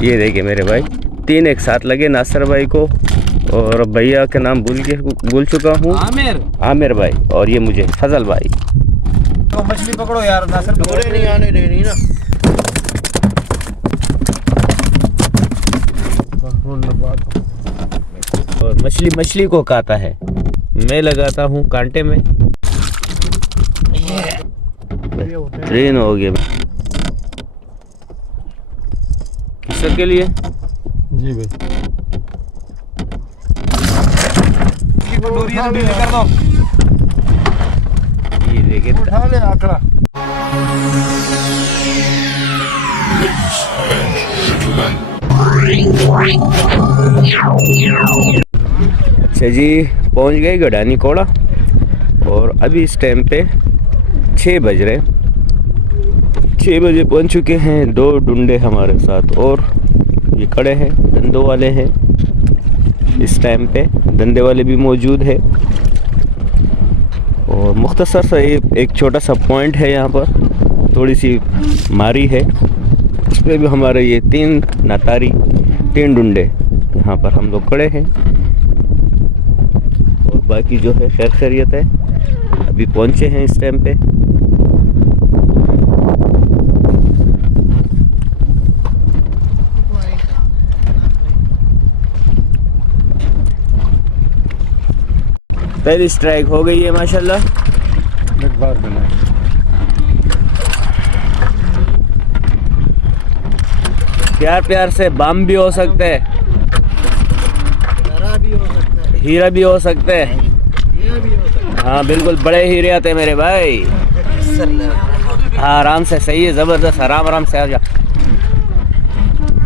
ये देखिए मेरे भाई, 3 एक साथ लगे, नासिर भाई को और भैया के नाम भूल चुका हूँ, आमिर भाई, और ये मुझे फजल भाई। तो मछली पकड़ो यार, नासिर डोरे नहीं आने देनी ना। और मछली को काटा है, मैं लगाता हूँ कांटे में। ट्रेन हो गया किसर के लिए जी भाई। कर दो, ये देखिए उठा ले आंकड़ा। अच्छा जी, पहुंच गए गडानी कोड़ा और अभी इस टाइम पे 6 बज रहे, 6 बजे पहुंच चुके हैं। 2 डुंडे हमारे साथ और ये खड़े हैं, धंधों वाले हैं इस टाइम पे, धंधे वाले भी मौजूद है। और मुख्तसर सा एक छोटा सा पॉइंट है यहाँ पर, थोड़ी सी मारी है, उस पर भी हमारे ये 3 नातारी 3 डुंडे यहाँ पर हम लोग खड़े हैं। और बाकी जो है खैर खैरियत है, अभी पहुँचे हैं इस टाइम पे। पहली स्ट्राइक हो गई है माशाल्लाह। एक बार बना प्यार से बाम भी हो सकते हैं, हीरा भी हो सकते हैं। हाँ बिल्कुल, बड़े हीरे आते हैं मेरे भाई। हाँ आराम से, सही है, जबरदस्त, आराम से आ जा।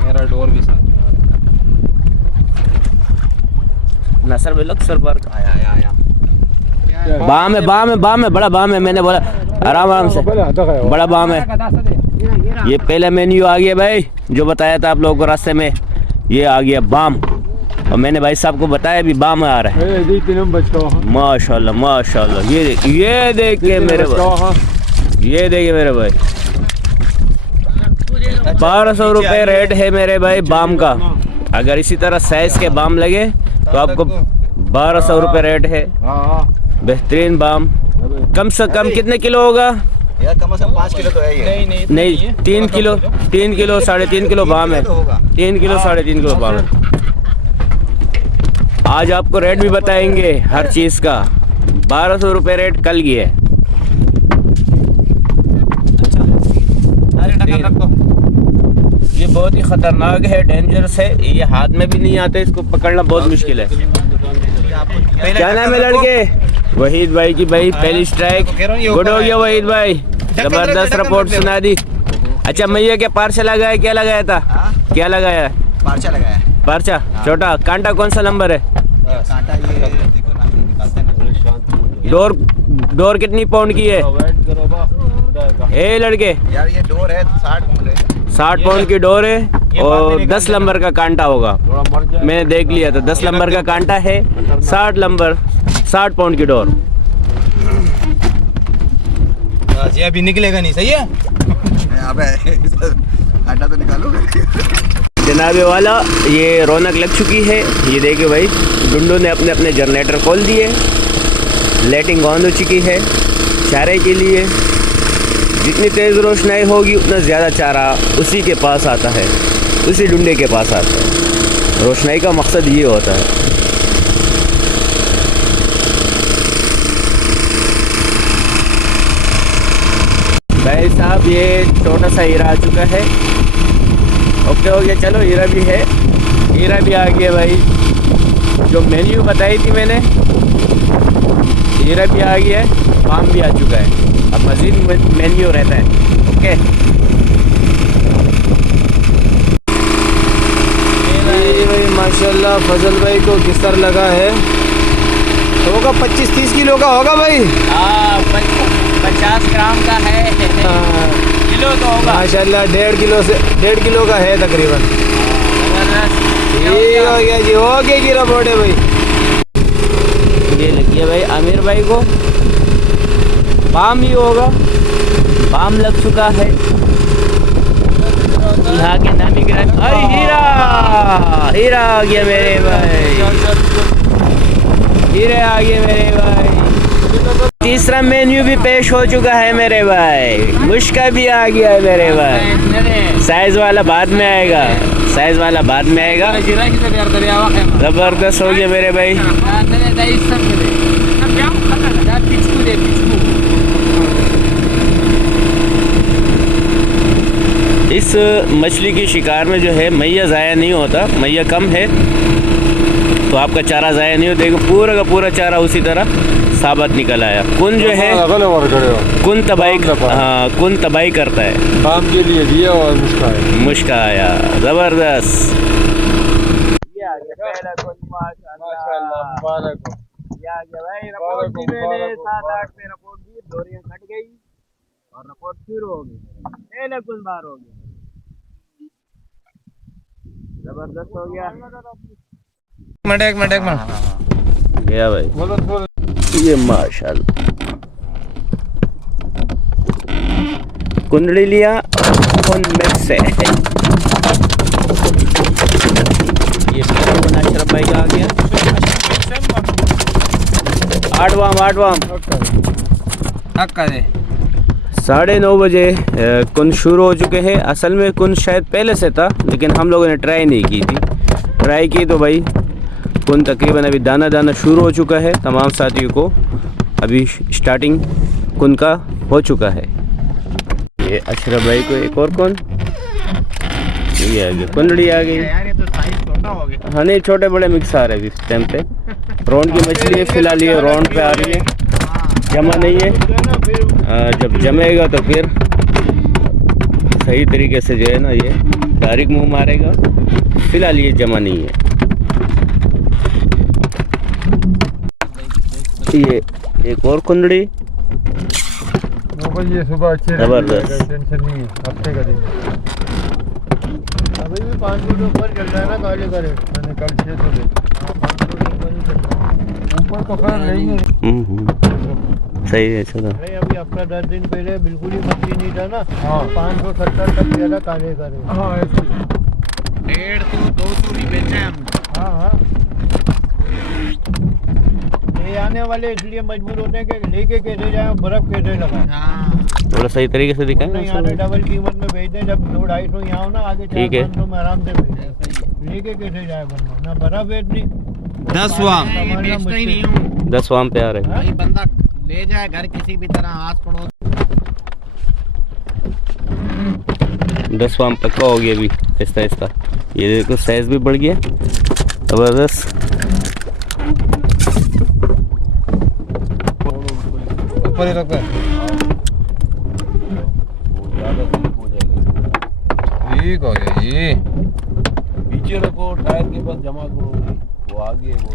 मेरा डोर भी साथ नसर में लग सर पर आया बाम है, बड़ा बाम है, मैंने बोला आराम से, बड़ा बाम है। ये पहला मेन्यू आ गया भाई, जो बताया था आप लोगों को रास्ते में, ये आ गया बाम। और मैंने भाई साहब को बताया भी बाम आ रहा है। माशाल्लाह, ये देखिए मेरे भाई, ये देखिए मेरे भाई, 1200 रुपये रेट है मेरे भाई बाम का। अगर इसी तरह साइज के बाम लगे तो आपको 1200 रुपये रेट है। बेहतरीन बाम। कम से कम कितने किलो होगा यार? कम से कम 5 किलो तो है ये। नहीं 3 किलो, 3.5 किलो बाम है, 3 किलो 3.5 किलो बाम है। आज आपको रेट भी बताएंगे हर चीज़ का। 1200 रुपये रेट कल की है। ये बहुत ही खतरनाक है, डेंजरस है, ये हाथ में भी नहीं आते, इसको पकड़ना बहुत मुश्किल है। क्या नाम है लड़के? वहीद भाई की भाई पहली स्ट्राइक, गुड हो गया वहीद भाई, जबरदस्त रिपोर्ट सुना दी। अच्छा मैया क्या पार्चा लगाया, क्या लगाया था? क्या लगाया? पार्चा लगाया। पार्चा छोटा। कांटा कौन सा नंबर है? कांटा ये देखो ना, निकालते हैं। डोर कितनी पाउंड की है? ए लड़के यार ये डोर है 60 पाउंड की डोर है और 10 नंबर का कांटा होगा। मैंने देख लिया था, 10 नंबर का कांटा है, 60 पाउंड की डोर। ये अभी निकलेगा नहीं, सही है? अबे कांटा तो निकालो। जनाबे वाला ये रौनक लग चुकी है। ये देखिए भाई, डुंडों ने अपने अपने जनरेटर खोल दिए, लाइटिंग ऑन हो चुकी है चारे के लिए। जितनी तेज़ रोशनाई होगी उतना ज़्यादा चारा उसी के पास आता है, उसी डुंडे के पास आता है। रोशनाई का मकसद ये होता है। भाई साहब ये छोटा सा हीरा आ चुका है। ओके हो गया, चलो हीरा भी है, हीरा भी आ गया भाई। जो मेन्यू बताई थी मैंने, हीरा भी आ गया है, बाम भी आ चुका है। अब मज़ीद मेन्यू रहता है। ओके भाई माशाल्लाह फजल भाई को किस तरह लगा है? होगा 25-30 किलो का होगा भाई। 50 ग्राम का है। किलो तो होगा माशाल्लाह, 1.5 किलो का है तकरीबन। ठीक हो गया जी, हो गया गिरा बोटे भाई। ये लगी है भाई आमिर भाई को, बाम ही होगा, बाम लग चुका है। यहाँ के नामी ग्राम, अरे हीरा आ गया मेरे भाई, हीरे आ गए मेरे भाई। तीसरा मेन्यू भी पेश हो चुका है मेरे भाई, मुश्का भी आ गया है मेरे भाई। साइज वाला बाद में आएगा, साइज वाला बाद में आएगा। जबरदस्त हो गया मेरे भाई। इस मछली की शिकार में जो है मैया ज़ाया नहीं होता, मैया कम है तो आपका चारा ज़ाया नहीं होता। देखो पूरा का पूरा चारा उसी तरह साबत निकल आया। कुन जो है कुन तबाही, हाँ कुन तबाही करता है, काम के लिए दिया और मुश्का आया। ज़बरदस्त। जबरदस्त हो गया। एक मिनट गया भाई ये माशाल्लाह। कुंडली लिया कौन मिक्स है। ये अशरफ भाई का आ गया। आठवां 9:30 बजे कुंड शुरू हो चुके हैं। असल में कुंड शायद पहले से था लेकिन हम लोगों ने ट्राई नहीं की थी। ट्राई की तो भाई कुंड तकरीबन अभी दाना शुरू हो चुका है। तमाम साथियों को अभी स्टार्टिंग कुंड का हो चुका है। ये अशरफ भाई को एक और कौन ये आ गया, कुंडली आ गई। हाँ नहीं छोटे बड़े मिक्स आ रहे हैं इस टाइम पे। रोंड की मछली है फिलहाल, ये रोंड पे आ रही है, जमा नहीं है। जब जमेगा तो फिर सही तरीके से जो है ना ये डायरेक्ट मुंह मारेगा। फिलहाल ये जमा नहीं है। ये एक और कुंडली ये सुबह अच्छे जबरदस्त। टेंशन नहीं है, हफ्ते का दिन अभी भी 500 के ऊपर चल रहा है ना काले का रेट। मैंने कल 600 दे ऊपर तो खैर नहीं है। सही है चलो। नहीं अभी आपका 10 दिन पहले बिल्कुल ही मछली नहीं था ना। हाँ 570 तक ज़्यादा काले का रेट। हाँ ऐसे 150 तो 200 भी बेचे हम। हाँ ये आने वाले इसलिए मजबूर होते हैं कि लेके कैसे जाए, बर्फ कैसे लगाए। थोड़ा सही तरीके से दिखाएं। यहाँ पे डबल कीमत में भेज दें, जब 200-250 यहाँ हो ना आगे 400-500 में आराम से भेज दें। लेके कैसे जाए बंदा, ना बर्फ है इतनी। 10 वाम बेचता ही नहीं हूँ। 10 वाम पे आ रहे हैं। भाई बंदा ले जाए घर किसी भी तरह आस पड़ोस। 10 वाम पक्का हो गया अभी आहिस्ता। ये देखो साइज भी बढ़ गया। जबरदस्त। ऊपर ही रखो। ठीक हो गया ये। पीछे रखो, टायर के पास जमा करो, वो आगे वो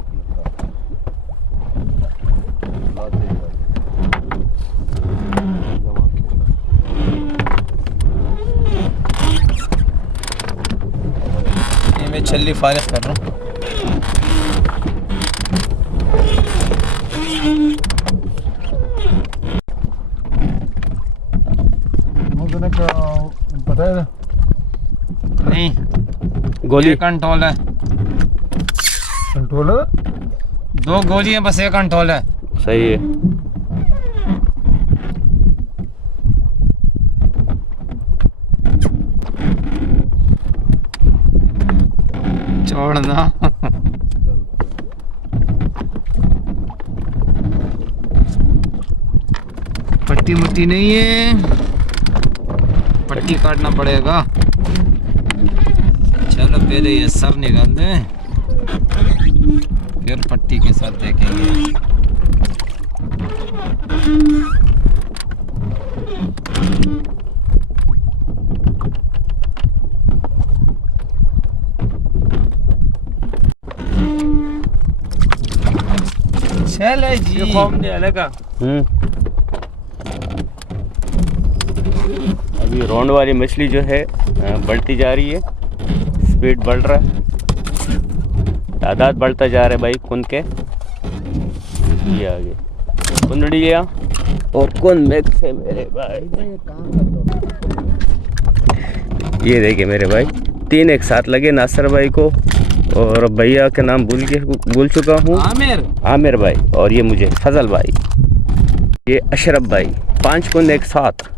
ये मैं छल्ली फारिग कर रहा हूँ। पता है ना नहीं गोली कंट्रोल है, कंट्रोलर 2 गोली है बस, एक कंट्रोल है। सही है। छोड़ना पट्टी मुट्टी नहीं है, पट्टी काटना पड़ेगा। चलो पहले ये सर निकाल दें फिर पट्टी के साथ देखेंगे। चले जी फॉर्म नहीं अलग। अभी रोंड वाली मछली जो है बढ़ती जा रही है, स्पीड बढ़ रहा है, तादाद बढ़ता जा रहा है भाई कुन के। ये आगे कुंडली लिया और कुन मिक्स है मेरे भाई। ये देखिए मेरे भाई 3 एक साथ लगे नासर भाई को और भैया का नाम भूल चुका हूँ, आमिर भाई। और ये मुझे फजल भाई, ये अशरफ भाई, 5 कुंद एक साथ।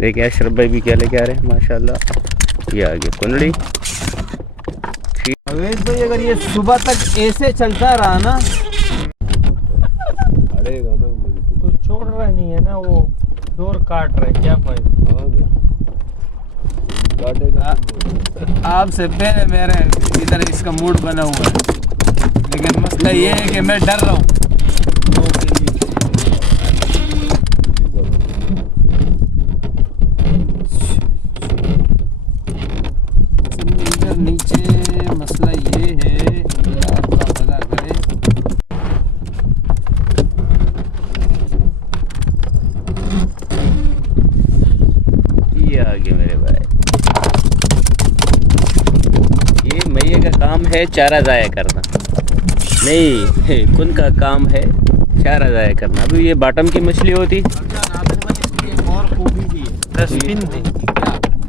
देखिए अशरफ भाई भी क्या लेके आ रहे हैं माशाल्लाह। ये आ गया कुंडली। अवेश भाई अगर ये सुबह तक ऐसे चलता रहा ना अड़ेगा ना तो छोड़ रहा नहीं है ना, वो डोर काट रहा है, क्या फायदा। हाँ ना, काटेगा आपसे पहले मेरे इधर इसका मूड बना हुआ है, लेकिन मसला ये है कि मैं डर रहा हूँ। इधर नीचे मसला ये है कि आपका भला करे। ये आ गए मेरे भाई। ये मैये का काम है चारा ज़ाया करना, नहीं कुन का काम है चारा ज़ाया करना। अभी ये बॉटम की मछली होती, और खूबी भी है, डस्टबिन में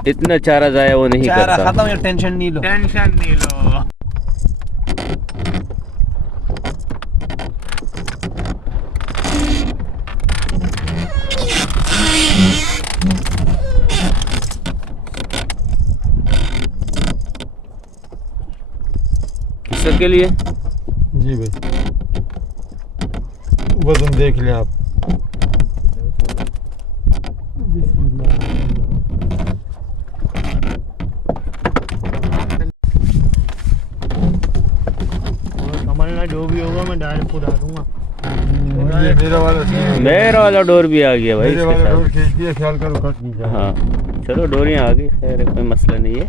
इतना चारा ज़ाया वो नहीं चारा करता। खत्म, टेंशन नहीं लो, टेंशन नहीं लो। किसके लिए? जी भाई, वजन देख लें आप। कमलना जो भी होगा मैं डायरेक्ट उड़ा दूंगा। मेरा वाला डोर भी आ गया भाई मेरे इसके वाला साथ। डोर खींच दिया, ख्याल करो कट नहीं जाए। हाँ चलो डोरियाँ आ गई, खैर है, कोई मसला नहीं है।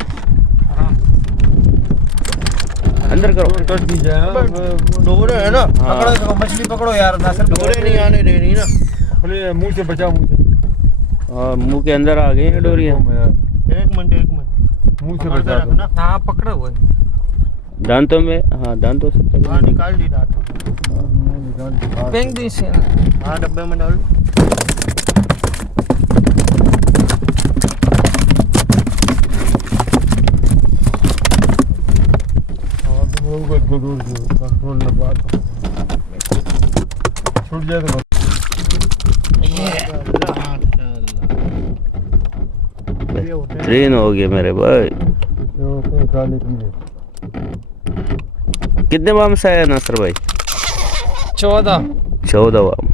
अंदर करो। कट नहीं जाए। डोरे है ना, हाँ। पकड़ो मछली पकड़ो यार, ना सिर्फ डोरे नहीं आने देनी ना, अपने मुंह से बचा, मुंह से। हाँ मुंह के अंदर आ गई हैं डोरियाँ। एक मिनट मुंह से बचा दो ना। हाँ पकड़ा हुआ है, दांतों में, हाँ दांतों से तक हाँ निकाल दी दांत। फेंक दी इसे। हाँ डब्बे में डाल। कंट्रोल में बात छूट जाए तो ट्रेन हो गया मेरे भाई। कितने वाम से आया नासर भाई? 14 वाम।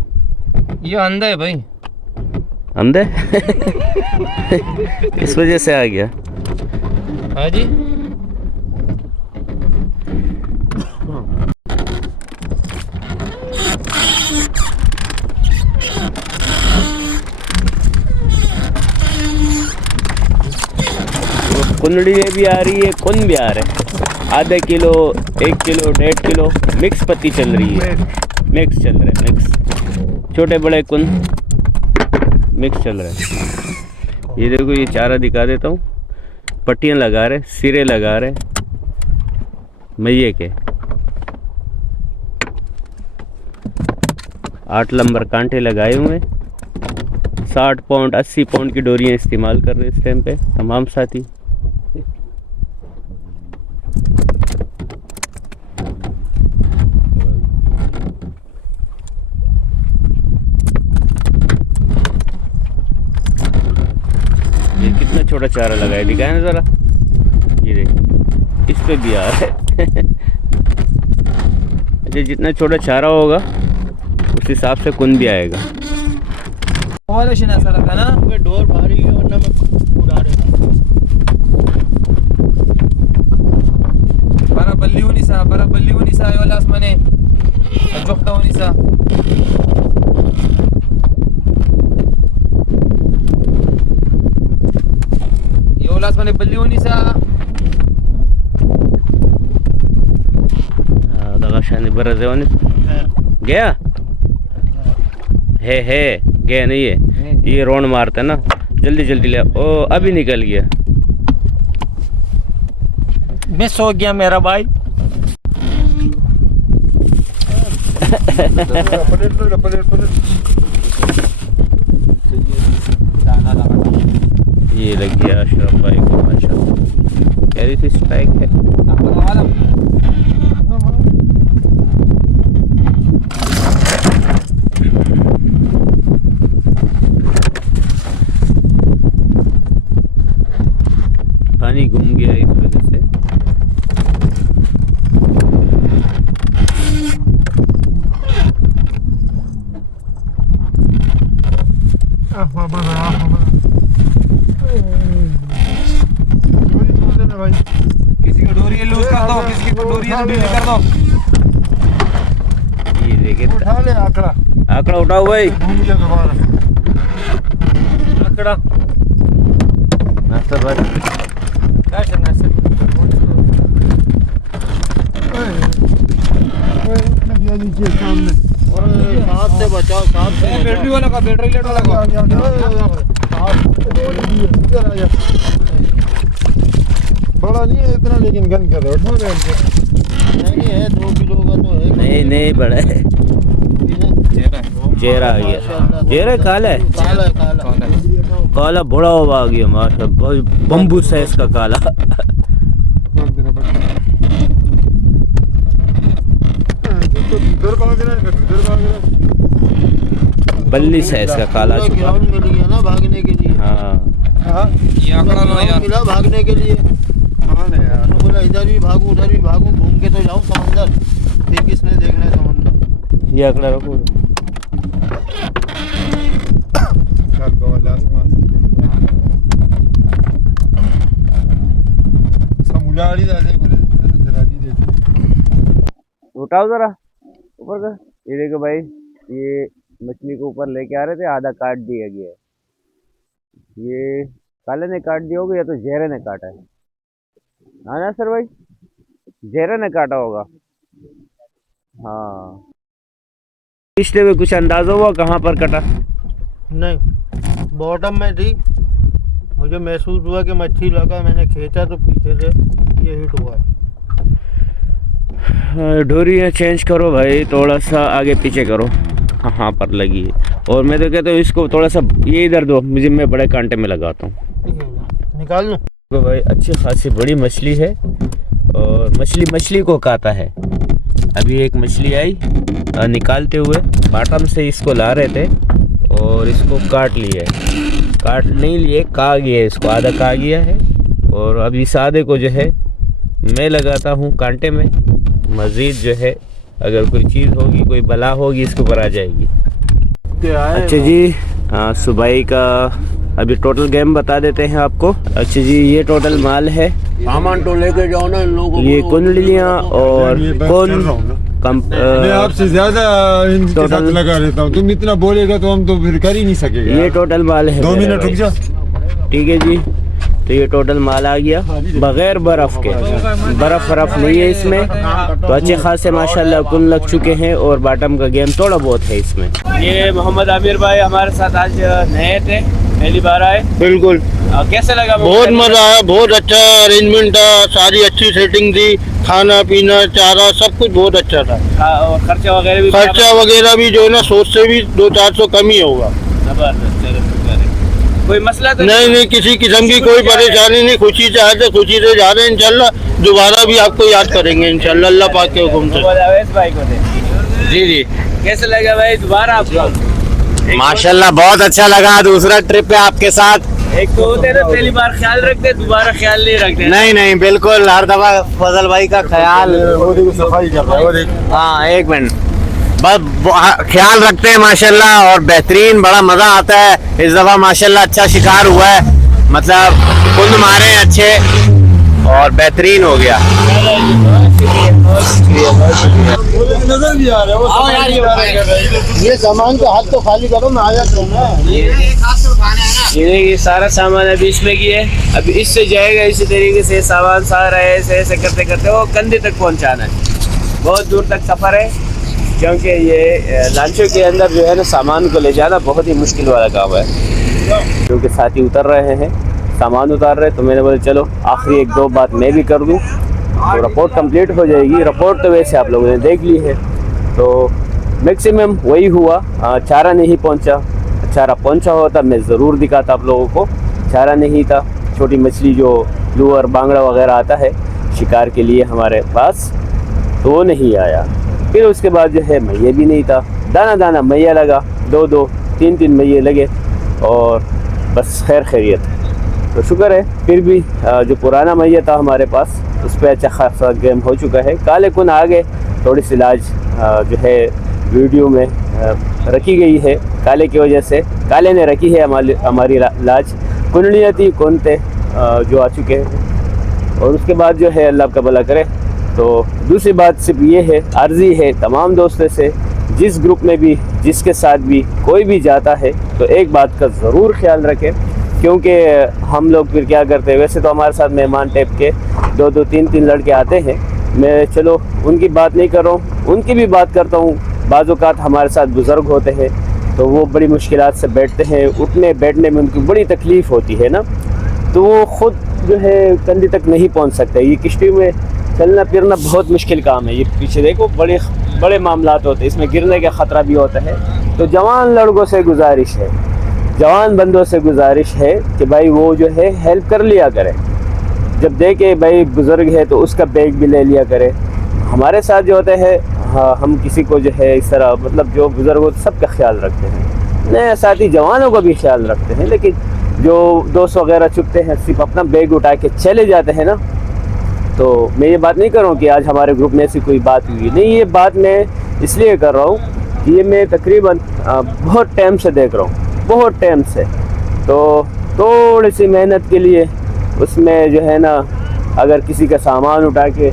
ये अंधा है भाई, अंधे इस वजह से आ गया। हाँ जी। कुंडली भी आ रही है, कुन भी आ रहे हैं। आधा किलो, 1 किलो, 1.5 किलो मिक्स पत्ती चल रही है, मिक्स चल रहे हैं, मिक्स छोटे बड़े कुन मिक्स चल रहे हैं। ये देखो, ये चारा दिखा देता हूँ। पट्टियाँ लगा रहे, सिरे लगा रहे मैये के। 8 लंबर कांटे लगाए हुए, 60 पाउंड 80 पाउंड की डोरियाँ इस्तेमाल कर रहे हैं इस टाइम पे तमाम साथी। ये कितना छोटा चारा लगाया, दिखाए ना ज़रा। ये देखिए, इस पे भी आ रहा है। अच्छा, जितना छोटा चारा होगा उस हिसाब से कुन भी आएगा। वाले शिना सर का ना डोर भारी है, वरना मैं उड़ा देता। बरा बल्ली होनी सा वाला आसमाने जोखता होनी सा। ये वाला आसमाने बल्ली होनी सा। दगा शानी बरज़ होने गया है गया नहीं है। ये रोन मारता है ना, जल्दी जल्दी ले। ओ अभी निकल गया, मिस हो गया मेरा भाई। ये लग गया अशरफ भाई को माशाल्लाह। यार थोड़ी सी स्ट्राइक है। पानी घूम गया इस वजह से। किसी को डोरी लूज कर दो, किसी को डोरी ढीली कर दो। ये देखिए उठा ले आंकड़ा, आंकड़ा उठाओ भाई। घूम गया दोबारा आंकड़ा। नाश्ता बस नीचे सामने, साथ से बचाओ, साथ से बैटरी वाला का, बैटरी लेट वाला का। बड़ा नहीं है इतना, लेकिन गन कर रहे हो नहीं है, 2 किलो का तो है। नहीं नहीं बड़ा है। जेरा आ गया, जेरा काला है, काला काला काला बड़ा हुआ आ गया माशाल्लाह, बम्बू साइज का काला। बल्ली साइज का काला ग्राउंड मिल गया ना भागने के लिए। हाँ ये आंकड़ा लो यार, मिला भागने के लिए। हाँ ना यार, बोला इधर भी भागूं उधर भी भागूं, घूम के तो जाऊं समंदर, फिर किसने देखना है समंदर। ये आंकड़ा रखो। उठाओ जरा ऊपर का। ये देखो भाई, ये मछली को ऊपर लेके आ रहे थे, आधा काट दिया गया है। ये काले ने काट दिया होगा या तो जेरे ने काटा है। हाँ ना सर भाई, जेरे ने काटा होगा। हाँ, पिछले में कुछ अंदाजा हुआ कहाँ पर कटा? नहीं, बॉटम में थी, मुझे महसूस हुआ कि मच्छी लगा, मैंने खींचा तो पीछे से ये हिट हुआ है। डोरियाँ चेंज करो भाई, थोड़ा सा आगे पीछे करो। हाँ पर लगी है। और मैं तो कहता हूँ इसको थोड़ा सा ये इधर दो, मुझे मैं बड़े कांटे में लगाता हूँ। निकाल लो तो भाई अच्छी खासी बड़ी मछली है, और मछली को काटा है। अभी एक मछली आई निकालते हुए, बॉटम से इसको ला रहे थे और इसको काट लिया है। काट नहीं लिए, का गया इसको, आधा का गया है। और अभी इस आधे को जो है मैं लगाता हूँ कांटे में। मज़ीद जो है अगर कोई चीज़ होगी, कोई बला होगी, इसके ऊपर आ जाएगी। अच्छा जी, सुबह का अभी टोटल गेम बता देते हैं आपको। अच्छा जी, ये टोटल माल है, सामान तो लेके जाओ ना इन लोगों ये कुंडलियाँ और मैं आपसे ज्यादा इनके साथ लगा रहता हूँ, तुम इतना बोलेगा तो हम तो फिर कर ही नहीं सकेंगे। ये टोटल माल है। 2 मिनट रुक जा। ठीक है जी, तो ये टोटल माल आ गया बगैर बर्फ़ के। बर्फ़ नहीं है इसमें, तो अच्छे खासे माशाल्लाह कुल लग चुके हैं। और बॉटम का गेम थोड़ा बहुत है इसमें। ये मोहम्मद आमिर भाई हमारे साथ आज नए थे, पहली बार आए। बिल्कुल, कैसा लगा? बहुत मजा आया, बहुत अच्छा अरेंजमेंट था, सारी अच्छी सेटिंग थी, खाना पीना चारा सब कुछ बहुत अच्छा था। और खर्चा वगैरह भी, खर्चा वगैरह भी जो है ना सोच से भी 200-400 कम ही होगा। कोई मसला तो नहीं, किसी किस्म की कोई परेशानी नहीं, खुशी से आए थे, खुशी से जा रहे हैं। इंशाल्लाह दोबारा भी आपको याद करेंगे इंशाल्लाह, अल्लाह पाक के हुक्म से। भाई को दे। जी जी, कैसा लगा भाई दोबारा आपको? माशाल्लाह बहुत अच्छा लगा, दूसरा ट्रिप है आपके साथ। एक तो होते हैं ना पहली बार ख्याल रखते, दोबारा ख्याल नहीं रखते। नहीं बिल्कुल, हर दफा फजल भाई का ख्याल, सफाई कर रहा है। हाँ एक मिनट, बस ख्याल रखते हैं माशाल्लाह। और बेहतरीन, बड़ा मजा आता है। इस दफा माशाल्लाह अच्छा शिकार हुआ है, मतलब कुंद मारे अच्छे और बेहतरीन हो गया। नजर भी आ रहा है। ये सामान का हाथ तो खाली करो, मैं आ जाता हूँ ना। ये सारा सामान अभी इसमें की है, अभी इससे जाएगा। इसी तरीके से सामान सारा ऐसे करते करते वो कंधे तक पहुंचाना है। बहुत दूर तक सफ़र है, क्योंकि ये लांचों के अंदर जो है ना सामान को ले जाना बहुत ही मुश्किल वाला काम है। क्योंकि साथी उतर रहे हैं, सामान उतार रहे, तो मैंने बोला चलो आखिरी 1-2 बात मैं भी कर दूं, तो रिपोर्ट कंप्लीट हो जाएगी। रिपोर्ट तो वैसे आप लोगों ने देख ली है, तो मैक्सिमम वही हुआ। चारा नहीं पहुंचा, चारा पहुंचा होता मैं ज़रूर दिखाता आप लोगों को। चारा नहीं था, छोटी मछली जो लू और बांगड़ा वगैरह आता है शिकार के लिए हमारे पास, तो वो नहीं आया। फिर उसके बाद जो है मैये भी नहीं था, दाना दाना मैया लगा, 2-2 3-3 मैये लगे और बस खैर खैरियत। तो शुक्र है फिर भी जो पुराना मैया था हमारे पास उस पर अच्छा खासा गेम हो चुका है। काले कुन आगे थोड़ी सी लाज जो है वीडियो में रखी गई है, काले की वजह से, काले ने रखी है हमारी लाज। कुंडलियाँ थी कौन थे जो आ चुके हैं। और उसके बाद जो है अल्लाह का भला करे। तो दूसरी बात सिर्फ ये है, अर्ज़ी है तमाम दोस्तों से, जिस ग्रुप में भी जिसके साथ भी कोई भी जाता है तो एक बात का ज़रूर ख्याल रखें, क्योंकि हम लोग फिर क्या करते हैं, वैसे तो हमारे साथ मेहमान टाइप के 2-2 3-3 लड़के आते हैं। मैं चलो उनकी बात नहीं कर रहा हूँ, उनकी भी बात करता हूँ। बाज़ औक़ात हमारे साथ बुज़ुर्ग होते हैं तो वो बड़ी मुश्किलात से बैठते हैं, उठने बैठने में उनकी बड़ी तकलीफ़ होती है ना, तो वो ख़ुद जो है कंधी तक नहीं पहुँच सकते। ये किश्ती में चलना फिरना बहुत मुश्किल काम है। ये पीछे देखो बड़े बड़े मामलात होते हैं, इसमें गिरने का ख़तरा भी होता है। तो जवान लड़कों से गुजारिश है, जवान बंदों से गुजारिश है कि भाई वो जो है हेल्प कर लिया करें। जब देखे भाई बुज़ुर्ग है तो उसका बैग भी ले लिया करें। हमारे साथ जो होता है हम किसी को जो है इस तरह मतलब जो बुज़ुर्ग हो सबका ख्याल रखते हैं, नए साथी जवानों का भी ख्याल रखते हैं, लेकिन जो दोस्त वगैरह चुपते हैं सिर्फ अपना बैग उठा के चले जाते हैं ना। तो मैं ये बात नहीं कर रहा हूँ कि आज हमारे ग्रुप में ऐसी कोई बात हुई नहीं, ये बात मैं इसलिए कर रहा हूँ कि ये मैं तकरीबन बहुत टाइम से देख रहा हूँ, बहुत टाइम से। तो थोड़ी सी मेहनत के लिए उसमें जो है ना, अगर किसी का सामान उठा के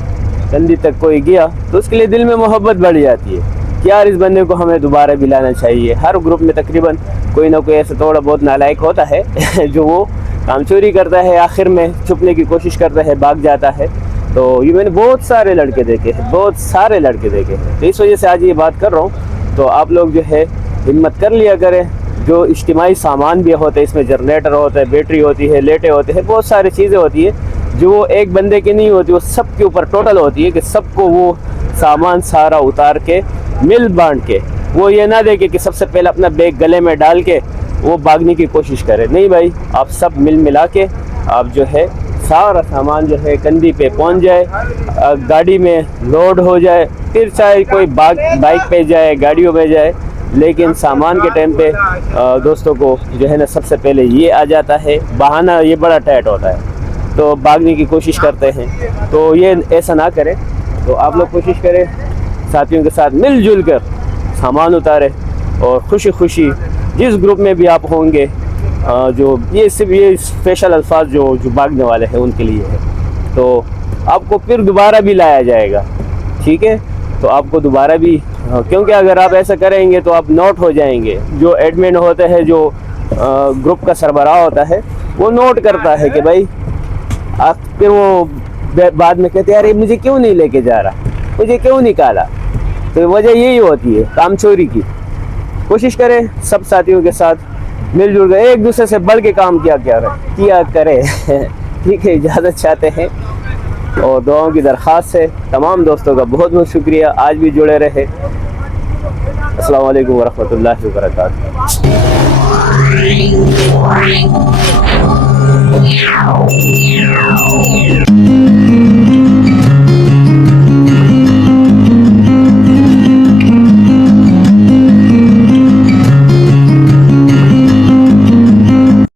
कंधी तक कोई गया तो उसके लिए दिल में मोहब्बत बढ़ जाती है कि यार इस बंदे को हमें दोबारा भी लाना चाहिए। हर ग्रुप में तकरीबन कोई ना कोई ऐसा थोड़ा बहुत नालायक होता है जो वो काम चोरी करता है, आखिर में छुपने की कोशिश करता है, भाग जाता है। तो ये मैंने बहुत सारे लड़के देखे हैं, बहुत सारे लड़के देखे हैं। तो इस वजह से आज ये बात कर रहा हूँ। तो आप लोग जो है हिम्मत कर लिया करें। जो इज्तिमाई सामान भी होते हैं, इसमें जनरेटर होता है, बैटरी होती है, लेटे होते हैं, बहुत सारी चीज़ें होती है जो वो एक बंदे की नहीं होती, वो सब के ऊपर टोटल होती है कि सबको वो सामान सारा उतार के मिल बांट के, वो ये ना देखे कि सबसे पहले अपना बैग गले में डाल के वो भागने की कोशिश करे। नहीं भाई, आप सब मिल मिला के आप जो है सारा सामान जो है कंधी पे पहुंच जाए, गाड़ी में लोड हो जाए, फिर चाहे कोई बाइक पे जाए, गाड़ियों में जाए, लेकिन सामान के टाइम पे दोस्तों को जो है ना सबसे पहले ये आ जाता है। बहाना ये बड़ा टाइट होता है तो भागने की कोशिश करते हैं। तो ये ऐसा ना करें। तो आप लोग कोशिश करें साथियों के साथ मिलजुल कर सामान उतारें और खुशी खुशी जिस ग्रुप में भी आप होंगे, जो ये सिर्फ ये स्पेशल अल्फाज जो भागने वाले हैं उनके लिए है, तो आपको फिर दोबारा भी लाया जाएगा। ठीक है, तो आपको दोबारा भी, क्योंकि अगर आप ऐसा करेंगे तो आप नोट हो जाएंगे। जो एडमिन होते हैं, जो ग्रुप का सरबराह होता है, वो नोट करता है कि भाई आप, फिर वो बाद में कहते हैं यार मुझे क्यों नहीं लेके जा रहा, मुझे क्यों निकाला। तो वजह यही होती है काम चोरी की। कोशिश करें सब साथियों के साथ मिलजुल कर एक दूसरे से बढ़ के काम किया करें। ठीक है, इजाज़त चाहते हैं और दुआओं की दरख्वास्त है। तमाम दोस्तों का बहुत बहुत शुक्रिया, आज भी जुड़े रहे। अस्सलाम वालेकुम वरहमतुल्लाहि वबरकातुहू।